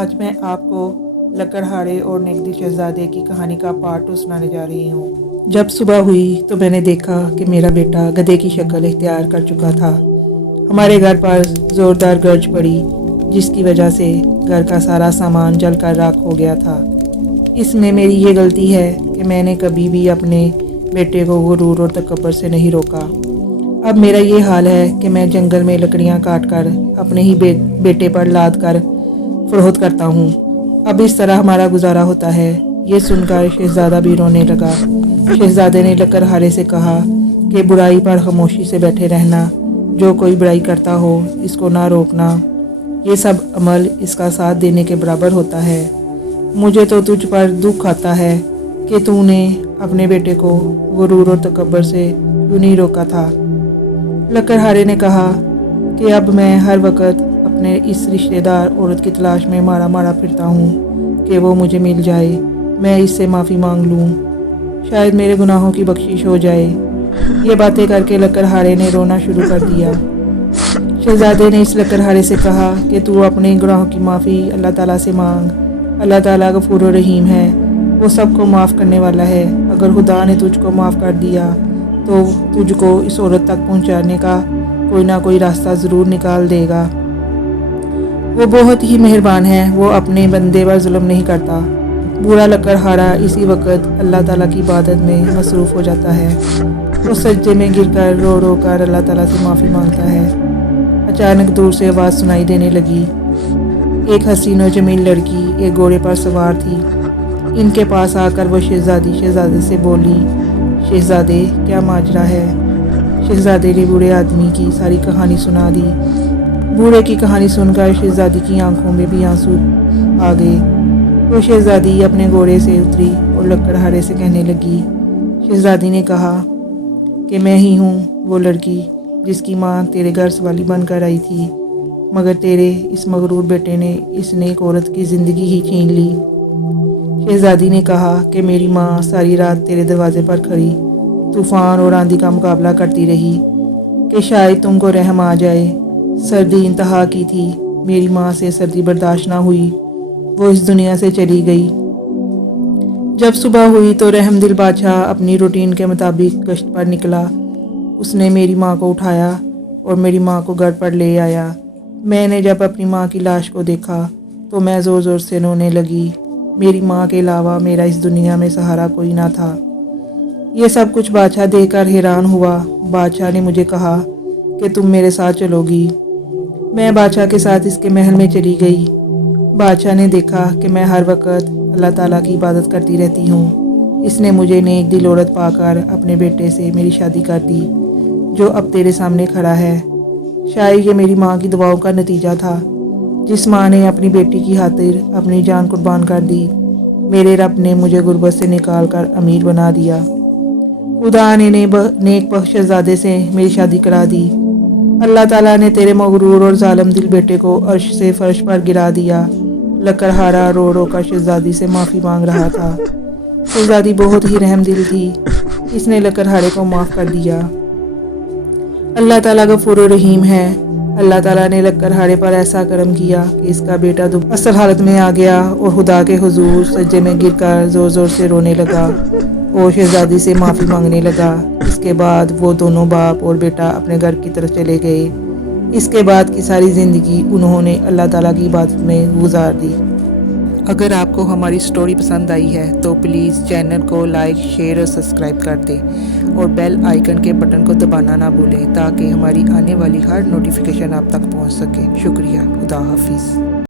آج میں آپ کو لکڑہارے اور نیک دل شہزادے کی کہانی کا پارٹ 2 سنانے جا رہی ہوں۔ جب صبح ہوئی تو میں نے دیکھا کہ میرا بیٹا گدھے کی شکل اختیار کر چکا تھا۔ ہمارے گھر پر زوردار گرج پڑی، جس کی وجہ سے گھر کا سارا سامان جل کر راکھ ہو گیا تھا۔ اس میں میری یہ غلطی ہے کہ میں نے کبھی بھی اپنے بیٹے کو غرور اور تکبر سے نہیں روکا۔ اب میرا یہ حال ہے کہ میں جنگل میں لکڑیاں کاٹ کر اپنے ہی بیٹے پر لاد کر فروخت کرتا ہوں۔ اب اس طرح ہمارا گزارا ہوتا ہے۔ یہ سن کر شہزادہ بھی رونے لگا۔ شہزادے نے لکڑہارے سے کہا کہ برائی پر خاموشی سے بیٹھے رہنا، جو کوئی برائی کرتا ہو اس کو نہ روکنا، یہ سب عمل اس کا ساتھ دینے کے برابر ہوتا ہے۔ مجھے تو تجھ پر دکھ آتا ہے کہ تو نے اپنے بیٹے کو غرور اور تکبر سے کیوں نہیں روکا تھا۔ لکڑہارے نے کہا کہ اب میں ہر وقت اپنے اس رشتہ دار عورت کی تلاش میں مارا مارا پھرتا ہوں کہ وہ مجھے مل جائے، میں اس سے معافی مانگ لوں، شاید میرے گناہوں کی بخشش ہو جائے۔ یہ باتیں کر کے لکڑہارے نے رونا شروع کر دیا۔ شہزادے نے اس لکڑہارے سے کہا کہ تو اپنے گناہوں کی معافی اللہ تعالیٰ سے مانگ۔ اللہ تعالیٰ غفور و رحیم ہے، وہ سب کو معاف کرنے والا ہے۔ اگر خدا نے تجھ کو معاف کر دیا تو تجھ کو اس عورت تک پہنچانے کا کوئی نہ کوئی راستہ ضرور نکال دے گا۔ وہ بہت ہی مہربان ہے، وہ اپنے بندے پر ظلم نہیں کرتا۔ بوڑھا لکڑہارا اسی وقت اللہ تعالیٰ کی عبادت میں مصروف ہو جاتا ہے۔ وہ سجدے میں گر کر رو رو کر اللہ تعالیٰ سے معافی مانگتا ہے۔ اچانک دور سے آواز سنائی دینے لگی۔ ایک حسین و جمیل لڑکی ایک گھوڑے پر سوار تھی۔ ان کے پاس آ کر وہ شہزادے سے بولی، شہزادے کیا ماجرا ہے؟ شہزادے نے بوڑھے آدمی کی ساری کہانی سنا دی۔ بوڑھے کی کہانی سن کر شہزادی کی آنکھوں میں بھی آنسو آ گئے۔ وہ شہزادی اپنے گھوڑے سے اتری اور لکڑہارے سے کہنے لگی۔ شہزادی نے کہا کہ میں ہی ہوں وہ لڑکی جس کی ماں تیرے گھر سوالی بن کر آئی تھی، مگر تیرے اس مغرور بیٹے نے اس نیک عورت کی زندگی ہی چھین لی۔ شہزادی نے کہا کہ میری ماں ساری رات تیرے دروازے پر کھڑی طوفان اور آندھی کا مقابلہ کرتی رہی کہ شاید تم کو رحم آ جائے۔ سردی انتہا کی تھی، میری ماں سے سردی برداشت نہ ہوئی، وہ اس دنیا سے چلی گئی۔ جب صبح ہوئی تو رحم دل بادشاہ اپنی روٹین کے مطابق گشت پر نکلا۔ اس نے میری ماں کو اٹھایا اور میری ماں کو گھر پر لے آیا۔ میں نے جب اپنی ماں کی لاش کو دیکھا تو میں زور زور سے رونے لگی۔ میری ماں کے علاوہ میرا اس دنیا میں سہارا کوئی نہ تھا۔ یہ سب کچھ بادشاہ دیکھ کر حیران ہوا۔ بادشاہ نے مجھے کہا کہ تم میرے ساتھ چلو گی۔ میں بادشاہ کے ساتھ اس کے محل میں چلی گئی۔ بادشاہ نے دیکھا کہ میں ہر وقت اللہ تعالیٰ کی عبادت کرتی رہتی ہوں۔ اس نے مجھے نیک دل عورت پا کر اپنے بیٹے سے میری شادی کر دی، جو اب تیرے سامنے کھڑا ہے۔ شاید یہ میری ماں کی دعاؤں کا نتیجہ تھا۔ جس ماں نے اپنی بیٹی کی خاطر اپنی جان قربان کر دی، میرے رب نے مجھے غربت سے نکال کر امیر بنا دیا۔ خدا نے نیک بخت شہزادے سے میری شادی کرا دی۔ اللہ تعالیٰ نے تیرے مغرور اور ظالم دل بیٹے کو عرش سے فرش پر گرا دیا۔ لکڑہارا رو رو کر شہزادی سے معافی مانگ رہا تھا۔ شہزادی بہت ہی رحم دل تھی، اس نے لکڑہارے کو معاف کر دیا۔ اللہ تعالیٰ غفور و رحیم ہے۔ اللہ تعالیٰ نے لکڑہارے پر ایسا کرم کیا کہ اس کا بیٹا اصل حالت میں آ گیا اور خدا کے حضور سجدے میں گر کر زور زور سے رونے لگا اور شہزادی سے معافی مانگنے لگا۔ اس کے بعد وہ دونوں باپ اور بیٹا اپنے گھر کی طرف چلے گئے۔ اس کے بعد کی ساری زندگی انہوں نے اللہ تعالیٰ کی عبادت میں گزار دی۔ اگر آپ کو ہماری سٹوری پسند آئی ہے تو پلیز چینل کو لائک، شیئر اور سبسکرائب کر دیں اور بیل آئیکن کے بٹن کو دبانا نہ بھولیں تاکہ ہماری آنے والی ہر نوٹیفیکیشن آپ تک پہنچ سکے۔ شکریہ۔ خدا حافظ۔